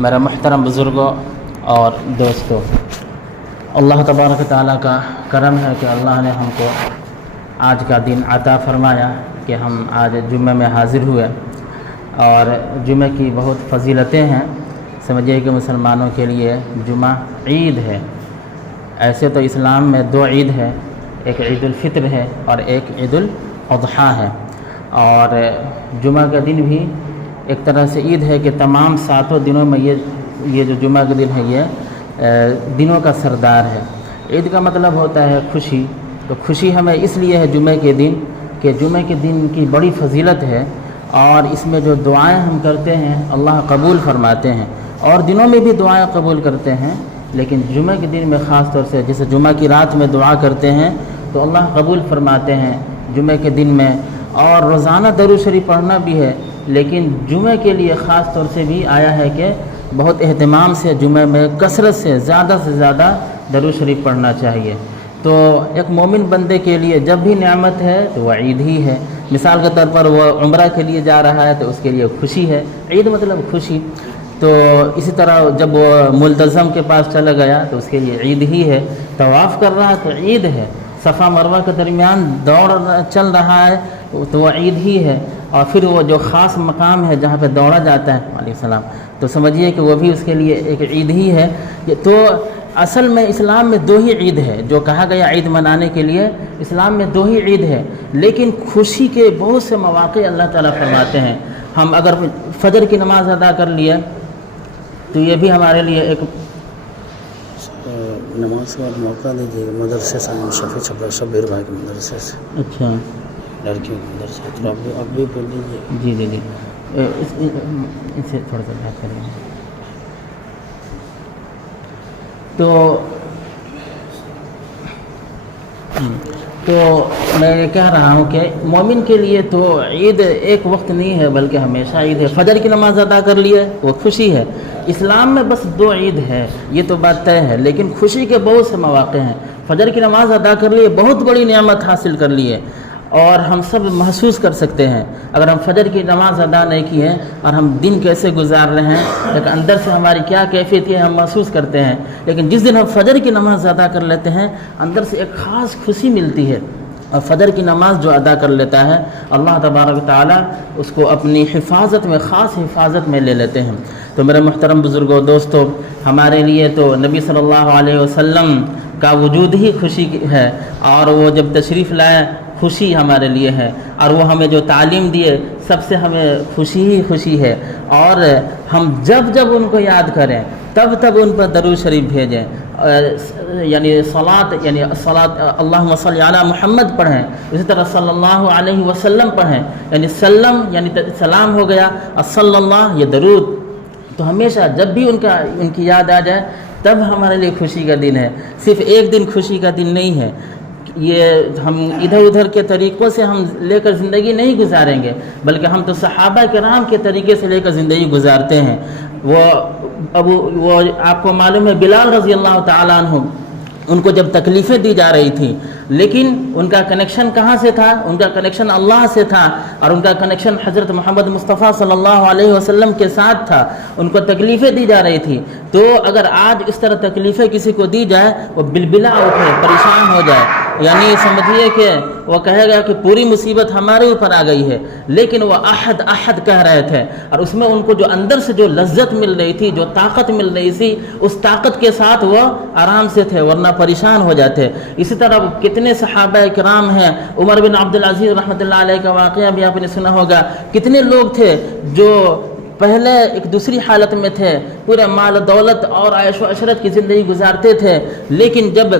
میرے محترم بزرگوں اور دوستوں، اللہ تبارک و تعالیٰ کا کرم ہے کہ اللہ نے ہم کو آج کا دن عطا فرمایا کہ ہم آج جمعہ میں حاضر ہوئے، اور جمعہ کی بہت فضیلتیں ہیں۔ سمجھیے کہ مسلمانوں کے لیے جمعہ عید ہے۔ ایسے تو اسلام میں دو عید ہے، ایک عید الفطر ہے اور ایک عید الاضحیٰ ہے، اور جمعہ کا دن بھی ایک طرح سے عید ہے کہ تمام 7 دنوں میں یہ جو جمعہ کا دن ہے یہ دنوں کا سردار ہے۔ عید کا مطلب ہوتا ہے خوشی، تو خوشی ہمیں اس لیے ہے جمعہ کے دن کہ جمعہ کے دن کی بڑی فضیلت ہے، اور اس میں جو دعائیں ہم کرتے ہیں اللہ قبول فرماتے ہیں، اور دنوں میں بھی دعائیں قبول کرتے ہیں، لیکن جمعہ کے دن میں خاص طور سے جیسے جمعہ کی رات میں دعا کرتے ہیں تو اللہ قبول فرماتے ہیں جمعہ کے دن میں۔ اور روزانہ درود شریف پڑھنا بھی ہے، لیکن جمعہ کے لیے خاص طور سے بھی آیا ہے کہ بہت اہتمام سے جمعہ میں کثرت سے زیادہ درود شریف پڑھنا چاہیے۔ تو ایک مومن بندے کے لیے جب بھی نعمت ہے تو وہ عید ہی ہے۔ مثال کے طور پر وہ عمرہ کے لیے جا رہا ہے تو اس کے لیے خوشی ہے، عید مطلب خوشی۔ تو اسی طرح جب وہ ملتزم کے پاس چلا گیا تو اس کے لیے عید ہی ہے۔ طواف کر رہا ہے تو عید ہے، صفا مروہ کے درمیان دوڑ چل رہا ہے تو وہ عید ہی ہے، اور پھر وہ جو خاص مقام ہے جہاں پہ دوڑا جاتا ہے علیہ السلام، تو سمجھیے کہ وہ بھی اس کے لیے ایک عید ہی ہے۔ تو اصل میں اسلام میں 2 ہی عید ہے، جو کہا گیا عید منانے کے لیے اسلام میں 2 ہی عید ہے، لیکن خوشی کے بہت سے مواقع اللہ تعالیٰ فرماتے ہیں۔ ہم اگر فجر کی نماز ادا کر لیے تو یہ بھی ہمارے لیے ایک نماز کا موقع دیجیے مدرسے سے شبیر بھائی کے مدرسے سے، اچھا لڑکیوں کے مدرسے، تو اب بھی بول دیجیے۔ جی اسے تھوڑا سا بات کریں۔ تو میں یہ کہہ رہا ہوں کہ مومن کے لیے تو عید ایک وقت نہیں ہے بلکہ ہمیشہ عید ہے۔ فجر کی نماز ادا کر لیے وہ خوشی ہے۔ اسلام میں بس 2 عید ہے، یہ تو بات طے ہے، لیکن خوشی کے بہت سے مواقع ہیں۔ فجر کی نماز ادا کر لیے بہت بڑی نعمت حاصل کر لیے، اور ہم سب محسوس کر سکتے ہیں اگر ہم فجر کی نماز ادا نہیں کی ہے اور ہم دن کیسے گزار رہے ہیں، لیکن اندر سے ہماری کیا کیفیت ہے ہم محسوس کرتے ہیں۔ لیکن جس دن ہم فجر کی نماز ادا کر لیتے ہیں اندر سے ایک خاص خوشی ملتی ہے، اور فجر کی نماز جو ادا کر لیتا ہے اللہ تبارک و تعالیٰ اس کو اپنی حفاظت میں، خاص حفاظت میں لے لیتے ہیں۔ تو میرے محترم بزرگوں دوستو، ہمارے لیے تو نبی صلی اللہ علیہ وسلم کا وجود ہی خوشی ہے، اور وہ جب تشریف لائے خوشی ہمارے لیے ہے، اور وہ ہمیں جو تعلیم دیے سب سے ہمیں خوشی ہی خوشی ہے، اور ہم جب ان کو یاد کریں تب ان پر درود شریف بھیجیں، یعنی صلاۃ اللہم صلی علی محمد پڑھیں، اسی طرح صلی اللہ علیہ وسلم پڑھیں، یعنی سلم یعنی سلام ہو گیا، صلی اللہ یہ درود۔ تو ہمیشہ جب بھی ان کی یاد آ جائے تب ہمارے لیے خوشی کا دن ہے، صرف ایک دن خوشی کا دن نہیں ہے۔ یہ ہم ادھر کے طریقوں سے ہم لے کر زندگی نہیں گزاریں گے، بلکہ ہم تو صحابہ کرام کے طریقے سے لے کر زندگی گزارتے ہیں۔ وہ آپ کو معلوم ہے بلال رضی اللہ تعالیٰ عنہ، ان کو جب تکلیفیں دی جا رہی تھیں، لیکن ان کا کنیکشن کہاں سے تھا؟ ان کا کنیکشن اللہ سے تھا، اور ان کا کنیکشن حضرت محمد مصطفیٰ صلی اللہ علیہ وسلم کے ساتھ تھا۔ ان کو تکلیفیں دی جا رہی تھی، تو اگر آج اس طرح تکلیفیں کسی کو دی جائے وہ بلبلا اٹھے، پریشان ہو جائے، یعنی سمجھیے کہ وہ کہے گا کہ پوری مصیبت ہمارے اوپر آ گئی ہے، لیکن وہ احد احد کہہ رہے تھے، اور اس میں ان کو جو اندر سے جو لذت مل رہی تھی، جو طاقت مل رہی تھی، اس طاقت کے ساتھ وہ آرام سے تھے، ورنہ پریشان ہو جاتے۔ اسی طرح کتنے صحابہ کرام ہیں، عمر بن عبدالعزیز رحمۃ اللہ علیہ کا واقعہ بھی آپ نے سنا ہوگا، کتنے لوگ تھے جو پہلے ایک دوسری حالت میں تھے، پورے مال دولت اور عیش و عشرت کی زندگی گزارتے تھے، لیکن جب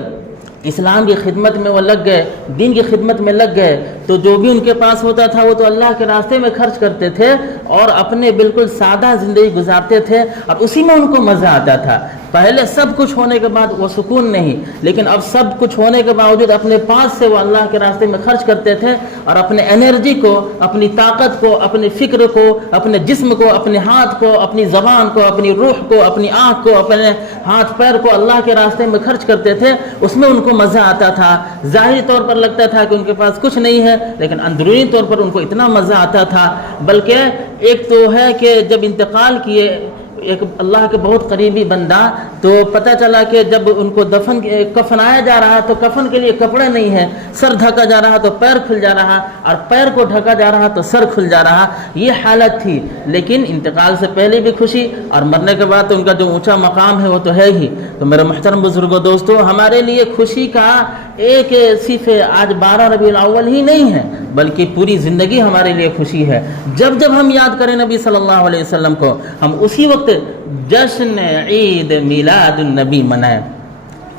اسلام کی خدمت میں وہ لگ گئے، دین کی خدمت میں لگ گئے، تو جو بھی ان کے پاس ہوتا تھا وہ تو اللہ کے راستے میں خرچ کرتے تھے، اور اپنے بالکل سادہ زندگی گزارتے تھے، اور اسی میں ان کو مزہ آتا تھا۔ پہلے سب کچھ ہونے کے بعد وہ سکون نہیں، لیکن اب سب کچھ ہونے کے باوجود اپنے پاس سے وہ اللہ کے راستے میں خرچ کرتے تھے، اور اپنے انرجی کو، اپنی طاقت کو، اپنے فکر کو، اپنے جسم کو، اپنے ہاتھ کو، اپنی زبان کو، اپنی روح کو، اپنی آنکھ کو، اپنے ہاتھ پیر کو اللہ کے راستے میں خرچ کرتے تھے۔ اس میں ان کو مزہ آتا تھا۔ ظاہری طور پر لگتا تھا کہ ان کے پاس کچھ نہیں ہے، لیکن اندرونی طور پر ان کو اتنا مزہ آتا تھا۔ بلکہ ایک تو ہے کہ جب انتقال کیے ایک اللہ کے بہت قریبی بندہ، تو پتہ چلا کہ جب ان کو کفنایا جا رہا تو کفن کے لیے کپڑے نہیں ہیں، سر ڈھکا جا رہا تو پیر کھل جا رہا، اور پیر کو ڈھکا جا رہا تو سر کھل جا رہا، یہ حالت تھی۔ لیکن انتقال سے پہلے بھی خوشی، اور مرنے کے بعد تو ان کا جو اونچا مقام ہے وہ تو ہے ہی۔ تو میرے محترم بزرگوں، دوستو، ہمارے لیے خوشی کا ایک صرف آج 12 ربیع الاول ہی نہیں ہے، بلکہ پوری زندگی ہمارے لیے خوشی ہے۔ جب جب ہم یاد کریں نبی صلی اللہ علیہ وسلم کو، ہم اسی وقت جشن عید میلاد النبی منائیں۔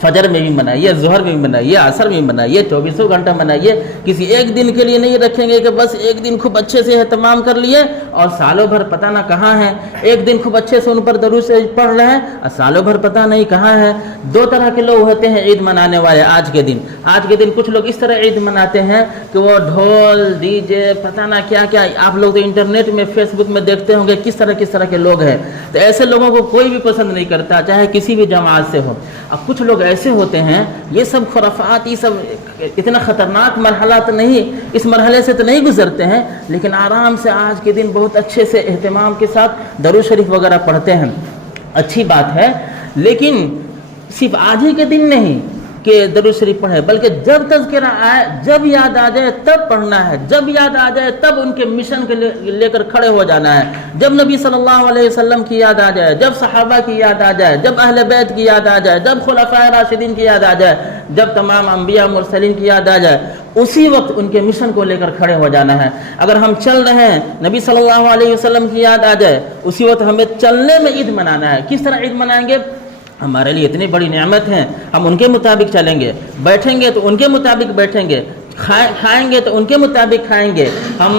فجر میں بھی منائیے، ظہر میں بھی منائیے، عصر میں بھی منائیے، 24 گھنٹہ منائیے۔ کسی ایک دن کے لیے نہیں رکھیں گے کہ بس ایک دن خوب اچھے سے اہتمام کر لیے اور سالوں بھر پتہ نہ کہاں ہے۔ ایک دن خوب اچھے سے ان پر درود سے پڑھ رہے ہیں اور سالوں بھر پتہ نہیں کہاں ہے۔ دو طرح کے لوگ ہوتے ہیں عید منانے والے آج کے دن۔ آج کے دن کچھ لوگ اس طرح عید مناتے ہیں کہ وہ ڈھول ڈی جے پتہ نہ کیا کیا، آپ لوگ تو انٹرنیٹ میں فیس بک میں دیکھتے ہوں گے کس طرح کے لوگ ہیں۔ تو ایسے لوگوں کو کوئی بھی پسند نہیں کرتا، چاہے کسی بھی جماعت سے ہو۔ اب کچھ لوگ ایسے ہوتے ہیں، یہ سب خرافات، یہ سب اتنا خطرناک مرحلہ تو نہیں، اس مرحلے سے تو نہیں گزرتے ہیں، لیکن آرام سے آج کے دن بہت اچھے سے اہتمام کے ساتھ درود شریف وغیرہ پڑھتے ہیں، اچھی بات ہے۔ لیکن صرف آج ہی کے دن نہیں کہ درود شریف پڑھے، بلکہ جب تذکرہ آئے، جب یاد آ جائے تب پڑھنا ہے، جب یاد آ جائے تب ان کے مشن کے لے کر کھڑے ہو جانا ہے۔ جب نبی صلی اللہ علیہ وسلم کی یاد آ جائے، جب صحابہ کی یاد آ جائے، جب اہل بیت کی یاد آ جائے، جب خلفائے راشدین کی یاد آ جائے، جب تمام انبیاء مرسلین کی یاد آ جائے، اسی وقت ان کے مشن کو لے کر کھڑے ہو جانا ہے۔ اگر ہم چل رہے ہیں، نبی صلی اللہ علیہ وسلم کی یاد آ جائے، اسی وقت ہمیں چلنے میں عید منانا ہے۔ کس طرح عید منائیں گے؟ ہمارے لیے اتنی بڑی نعمت ہیں، ہم ان کے مطابق چلیں گے، بیٹھیں گے تو ان کے مطابق بیٹھیں گے، کھائیں گے تو ان کے مطابق کھائیں گے، ہم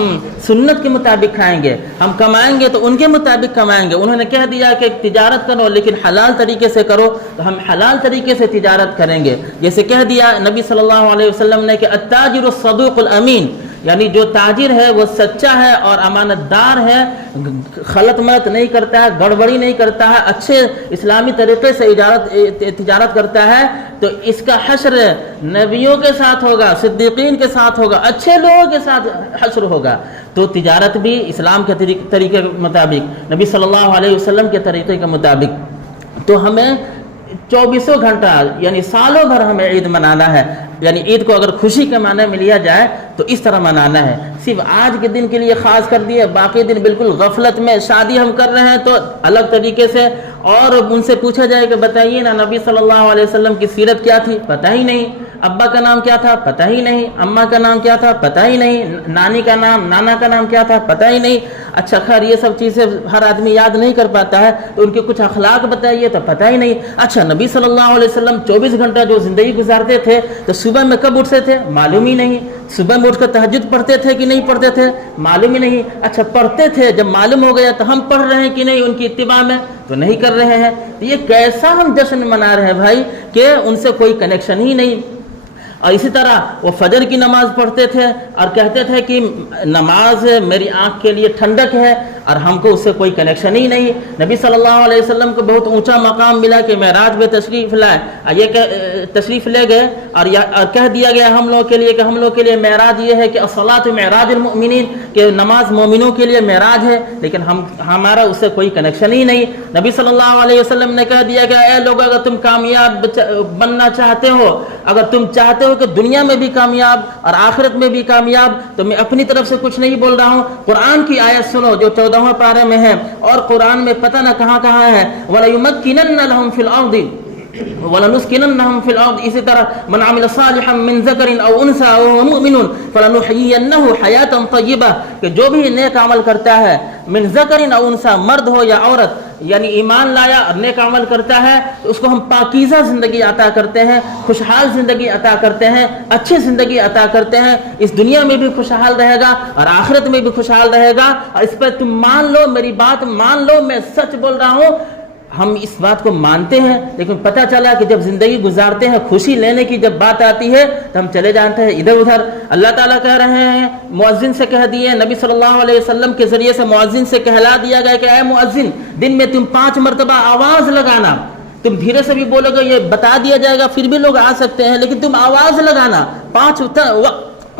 سنت کے مطابق کھائیں گے، ہم کمائیں گے تو ان کے مطابق کمائیں گے۔ انہوں نے کہہ دیا کہ تجارت کرو لیکن حلال طریقے سے کرو، تو ہم حلال طریقے سے تجارت کریں گے۔ جیسے کہہ دیا نبی صلی اللہ علیہ وسلم نے کہ التاجر الصدوق الامین، یعنی جو تاجر ہے وہ سچا ہے اور امانت دار ہے، غلط ملت نہیں کرتا ہے، گڑبڑی نہیں کرتا ہے، اچھے اسلامی طریقے سے تجارت کرتا ہے، تو اس کا حشر نبیوں کے ساتھ ہوگا، صدیقین کے ساتھ ہوگا، اچھے لوگوں کے ساتھ حشر ہوگا۔ تو تجارت بھی اسلام کے طریقے کے مطابق، نبی صلی اللہ علیہ وسلم کے طریقے کے مطابق۔ تو ہمیں 24 گھنٹہ یعنی سالوں بھر ہمیں عید منانا ہے۔ یعنی عید کو اگر خوشی کے معنی میں لیا جائے تو اس طرح منانا ہے، صرف آج کے دن کے لیے خاص کر دیے، باقی دن بالکل غفلت میں۔ شادی ہم کر رہے ہیں تو الگ طریقے سے، اور ان سے پوچھا جائے کہ بتائیے نا نبی صلی اللہ علیہ وسلم کی سیرت کیا تھی، پتہ ہی نہیں، ابا کا نام کیا تھا پتہ ہی نہیں، اماں کا نام کیا تھا پتہ ہی نہیں، نانی کا نام، نانا کا نام کیا تھا پتہ ہی نہیں۔ اچھا خیر یہ سب چیزیں ہر آدمی یاد نہیں کر پاتا ہے، تو ان کے کچھ اخلاق بتائیے تو پتہ ہی نہیں۔ اچھا نبی صلی اللہ علیہ وسلم 24 گھنٹہ جو زندگی گزارتے تھے تو صبح میں کب اٹھتے تھے معلوم ہی نہیں، صبح میں اٹھ کر تہجد پڑھتے تھے کہ نہیں پڑھتے تھے معلوم ہی نہیں۔ اچھا پڑھتے تھے، جب معلوم ہو گیا تو ہم پڑھ رہے ہیں کہ نہیں ان کی اتباع میں، تو نہیں کر رہے ہیں۔ یہ کیسا ہم جشن منا رہے ہیں بھائی کہ ان سے کوئی کنیکشن ہی نہیں۔ اور اسی طرح وہ فجر کی نماز پڑھتے تھے اور کہتے تھے کہ نماز میری آنکھ کے لیے ٹھنڈک ہے، اور ہم کو اس سے کوئی کنیکشن ہی نہیں۔ نبی صلی اللہ علیہ وسلم کو بہت اونچا مقام ملا کہ معراج میں تشریف لائے، یہ تشریف لے گئے اور کہہ دیا گیا ہم لوگ کے لیے کہ ہم لوگ کے لیے معراج یہ ہے کہ الصلاۃ معراج المؤمنین، کہ نماز مومنوں کے لیے معراج ہے، لیکن ہمارا اس سے کوئی کنیکشن ہی نہیں۔ نبی صلی اللہ علیہ وسلم نے کہہ دیا کہ اے لوگ، اگر تم کامیاب بننا چاہتے ہو، اگر تم چاہتے ہو کہ دنیا میں بھی کامیاب اور آخرت میں بھی کامیاب، تو میں اپنی طرف سے کچھ نہیں بول رہا ہوں، قرآن کی آیت سنو جو 14واں پارے میں ہے، اور قرآن میں پتہ نہ کہاں کہاں ہے، وَلَيُمَكِّنَنَّ لَهُمْ فِي الْأَرْضِ وَلَنُسْكِنَنَّهُمْ فِي الْأَرْضِ۔ اسی طرح من عمل صالحا من ذکر او انثى وهو مؤمن فلنحيينه حیاتا طیبہ، کہ جو بھی نیک عمل کرتا ہے، من ذکر او انثى، مرد ہو یا عورت، یعنی ایمان لایا اور نیک عمل کرتا ہے، تو اس کو ہم پاکیزہ زندگی عطا کرتے ہیں، خوشحال زندگی عطا کرتے ہیں، اچھی زندگی عطا کرتے ہیں۔ اس دنیا میں بھی خوشحال رہے گا اور آخرت میں بھی خوشحال رہے گا، اور اس پہ تم مان لو، میری بات مان لو، میں سچ بول رہا ہوں۔ ہم اس بات کو مانتے ہیں، لیکن پتہ چلا کہ جب زندگی گزارتے ہیں، خوشی لینے کی جب بات آتی ہے تو ہم چلے جاتے ہیں ادھر ادھر۔ اللہ تعالیٰ کہہ رہے ہیں، مؤذن سے کہہ دیے، نبی صلی اللہ علیہ وسلم کے ذریعے سے مؤذن سے کہلا دیا گیا کہ اے مؤذن، دن میں تم 5 مرتبہ آواز لگانا۔ تم دھیرے سے بھی بولو گے، یہ بتا دیا جائے گا، پھر بھی لوگ آ سکتے ہیں، لیکن تم آواز لگانا 5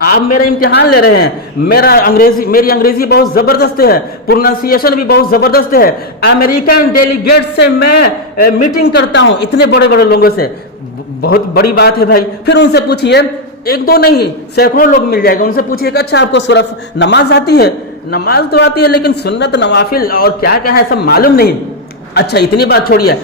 آپ میرا امتحان لے رہے ہیں. میری انگریزی بہت زبردست ہے, پروننسیشن بھی بہت زبردست ہے. امریکن ڈیلیگیٹ سے میں میٹنگ کرتا ہوں, اتنے بڑے بڑے لوگوں سے, بہت بڑی بات ہے بھائی. پھر ان سے پوچھئے, ایک دو نہیں سینکڑوں لوگ مل جائے گا, ان سے پوچھئے کہ اچھا آپ کو سورہ نماز آتی ہے؟ نماز تو آتی ہے لیکن سنت نوافل اور کیا کیا ہے سب معلوم نہیں. اچھا اتنی بات چھوڑیے,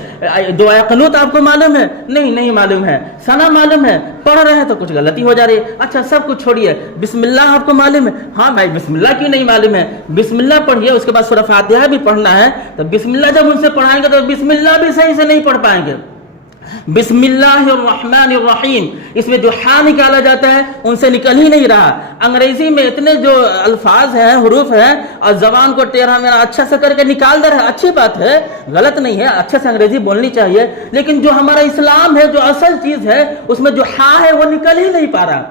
دعائے قنوت آپ کو معلوم ہے؟ نہیں معلوم ہے. ثنا معلوم ہے, پڑھ رہے ہیں تو کچھ غلطی ہو جا رہی ہے. اچھا سب کچھ چھوڑیے, بسم اللہ آپ کو معلوم ہے؟ ہاں بھائی بسم اللہ کیوں نہیں معلوم ہے؟ بسم اللہ پڑھیے, اس کے بعد سورہ فاتحہ بھی پڑھنا ہے. تو بسم اللہ جب ان سے پڑھائیں گے تو بسم اللہ بھی صحیح سے نہیں پڑھ پائیں گے. بسم اللہ الرحمن الرحیم, اس میں جو ہا نکالا جاتا ہے ان سے نکل ہی نہیں رہا. انگریزی میں اتنے جو الفاظ ہیں, حروف ہیں, اور زبان کو ٹیڑھا میرا اچھا سے کر کے نکال دے رہا ہے. اچھی بات ہے, غلط نہیں ہے, اچھے سے انگریزی بولنی چاہیے, لیکن جو ہمارا اسلام ہے, جو اصل چیز ہے, اس میں جو ہا ہے وہ نکل ہی نہیں پا رہا.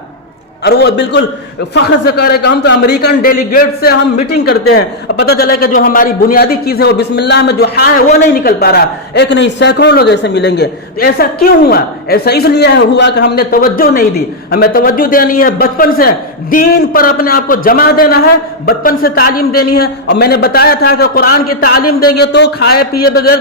اور وہ بالکل فخر سے کہہ رہے کہ ہم تو امریکن ڈیلیگیٹ سے ہم میٹنگ کرتے ہیں. اب پتہ چلا کہ جو ہماری بنیادی چیز ہے وہ بسم اللہ میں جو ہا ہے وہ نہیں نکل پا رہا. ایک نہیں سینکڑوں لوگ ایسے ملیں گے. تو ایسا کیوں ہوا؟ ایسا اس لیے ہوا کہ ہم نے توجہ نہیں دی. ہمیں توجہ دینی ہے بچپن سے, دین پر اپنے آپ کو جمع دینا ہے, بچپن سے تعلیم دینی ہے. اور میں نے بتایا تھا کہ قرآن کی تعلیم دیں گے تو کھائے پیے بغیر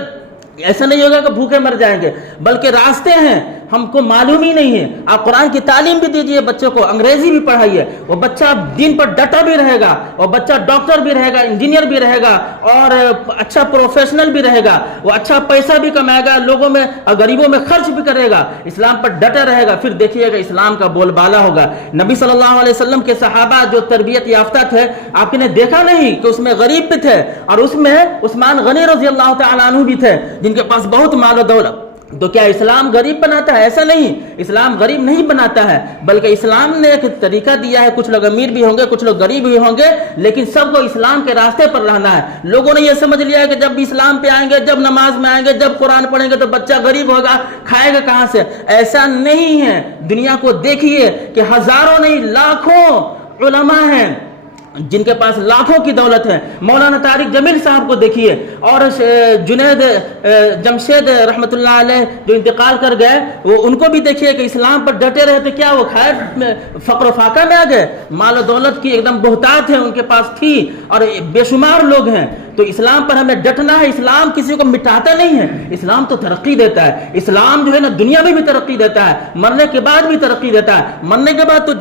ایسا نہیں ہوگا کہ بھوکے مر جائیں گے, بلکہ راستے ہیں ہم کو معلوم ہی نہیں ہے. آپ قرآن کی تعلیم بھی دیجئے بچوں کو, انگریزی بھی پڑھائیے, وہ بچہ دین پر ڈٹا بھی رہے گا, وہ بچہ ڈاکٹر بھی رہے گا, انجینئر بھی رہے گا, اور اچھا پروفیشنل بھی رہے گا, وہ اچھا پیسہ بھی کمائے گا, لوگوں میں غریبوں میں خرچ بھی کرے گا, اسلام پر ڈٹا رہے گا. پھر دیکھیے گا اسلام کا بول بالا ہوگا. نبی صلی اللہ علیہ وسلم کے صحابہ جو تربیت یافتہ تھے, آپ نے دیکھا نہیں کہ اس میں غریب بھی تھے, اور اس میں عثمان غنی رضی اللہ تعالیٰ عنہ بھی تھے جن کے پاس بہت مال و دولت. تو کیا اسلام غریب بناتا ہے؟ ایسا نہیں, اسلام غریب نہیں بناتا ہے, بلکہ اسلام نے ایک طریقہ دیا ہے. کچھ لوگ امیر بھی ہوں گے, کچھ لوگ غریب بھی ہوں گے, لیکن سب کو اسلام کے راستے پر رہنا ہے. لوگوں نے یہ سمجھ لیا ہے کہ جب اسلام پہ آئیں گے, جب نماز میں آئیں گے, جب قرآن پڑھیں گے تو بچہ غریب ہوگا, کھائے گا کہاں سے؟ ایسا نہیں ہے. دنیا کو دیکھیے کہ ہزاروں نہیں لاکھوں علماء ہیں جن کے پاس لاکھوں کی دولت ہے. مولانا طارق جمیل صاحب کو دیکھیے, اور جنید جمشید رحمۃ اللہ علیہ جو انتقال کر گئے, وہ ان کو بھی دیکھیے کہ اسلام پر ڈٹے رہے. تو کیا وہ خیر فقر و فاقہ میں آ گئے؟ مال و دولت کی ایک دم بہتات ہے ان کے پاس تھی, اور بے شمار لوگ ہیں. تو اسلام پر ہمیں ڈٹنا ہے. اسلام کسی کو مٹاتا نہیں ہے, اسلام تو ترقی دیتا ہے. اسلام جو ہے نا دنیا میں بھی ترقی دیتا ہے, مرنے کے بعد بھی ترقی دیتا ہے. مرنے کے بعد تو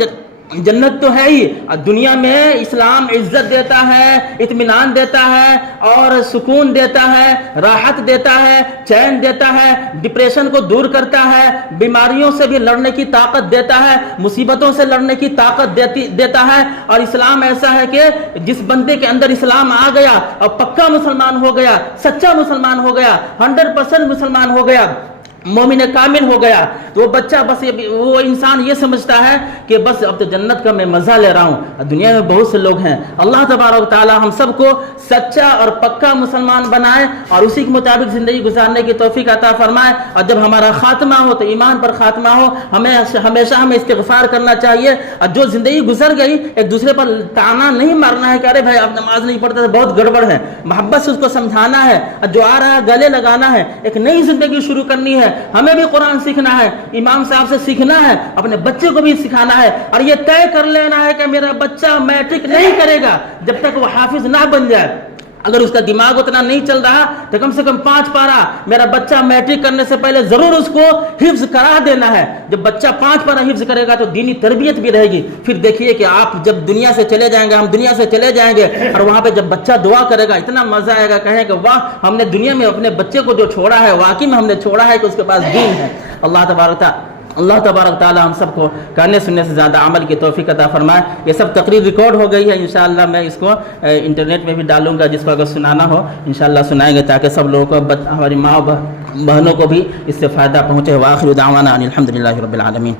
جنت تو ہے ہی, دنیا میں اسلام عزت دیتا ہے, اطمینان دیتا ہے, اور سکون دیتا ہے, راحت دیتا ہے, چین دیتا ہے, ڈپریشن کو دور کرتا ہے, بیماریوں سے بھی لڑنے کی طاقت دیتا ہے, مصیبتوں سے لڑنے کی طاقت دیتا ہے. اور اسلام ایسا ہے کہ جس بندے کے اندر اسلام آ گیا اور پکا مسلمان ہو گیا, سچا مسلمان ہو گیا, 100% مسلمان ہو گیا, مومن کامل ہو گیا, تو وہ بچہ بس وہ انسان یہ سمجھتا ہے کہ بس اب تو جنت کا میں مزہ لے رہا ہوں. دنیا میں بہت سے لوگ ہیں. اللہ تبارک و تعالی ہم سب کو سچا اور پکا مسلمان بنائے, اور اسی کے مطابق زندگی گزارنے کی توفیق عطا فرمائے. اور جب ہمارا خاتمہ ہو تو ایمان پر خاتمہ ہو. ہمیشہ ہمیں استغفار کرنا چاہیے, اور جو زندگی گزر گئی ایک دوسرے پر طعنہ نہیں مارنا ہے کہ ارے بھائی اب نماز نہیں پڑھتا, بہت گڑبڑ ہے. محبت سے اس کو سمجھانا ہے, اور جو آ رہا ہے گلے لگانا ہے. ایک نئی زندگی شروع کرنی ہے. ہمیں بھی قرآن سیکھنا ہے, امام صاحب سے سیکھنا ہے, اپنے بچے کو بھی سکھانا ہے, اور یہ طے کر لینا ہے کہ میرا بچہ میٹرک نہیں کرے گا جب تک وہ حافظ نہ بن جائے. اگر اس کا دماغ اتنا نہیں چل رہا تو کم سے کم 5 پارہ میرا بچہ میٹرک کرنے سے پہلے ضرور اس کو حفظ کرا دینا ہے. جب بچہ 5 پارہ حفظ کرے گا تو دینی تربیت بھی رہے گی. پھر دیکھیے کہ آپ جب دنیا سے چلے جائیں گے, ہم دنیا سے چلے جائیں گے, اور وہاں پہ جب بچہ دعا کرے گا اتنا مزہ آئے گا, کہیں کہ واہ ہم نے دنیا میں اپنے بچے کو جو چھوڑا ہے واقعی میں ہم نے چھوڑا ہے کہ اس کے پاس دین ہے. اللہ تبارک تعالی ہم سب کو کرنے سننے سے زیادہ عمل کی توفیق عطا فرمائے. یہ سب تقریر ریکارڈ ہو گئی ہے, انشاءاللہ میں اس کو انٹرنیٹ میں بھی ڈالوں گا, جس کو اگر سنانا ہو انشاءاللہ سنائیں گے, تاکہ سب لوگوں کو, ہماری ماں بہنوں کو بھی اس سے فائدہ پہنچے. وآخر دعوانا ان الحمدللہ رب العالمین.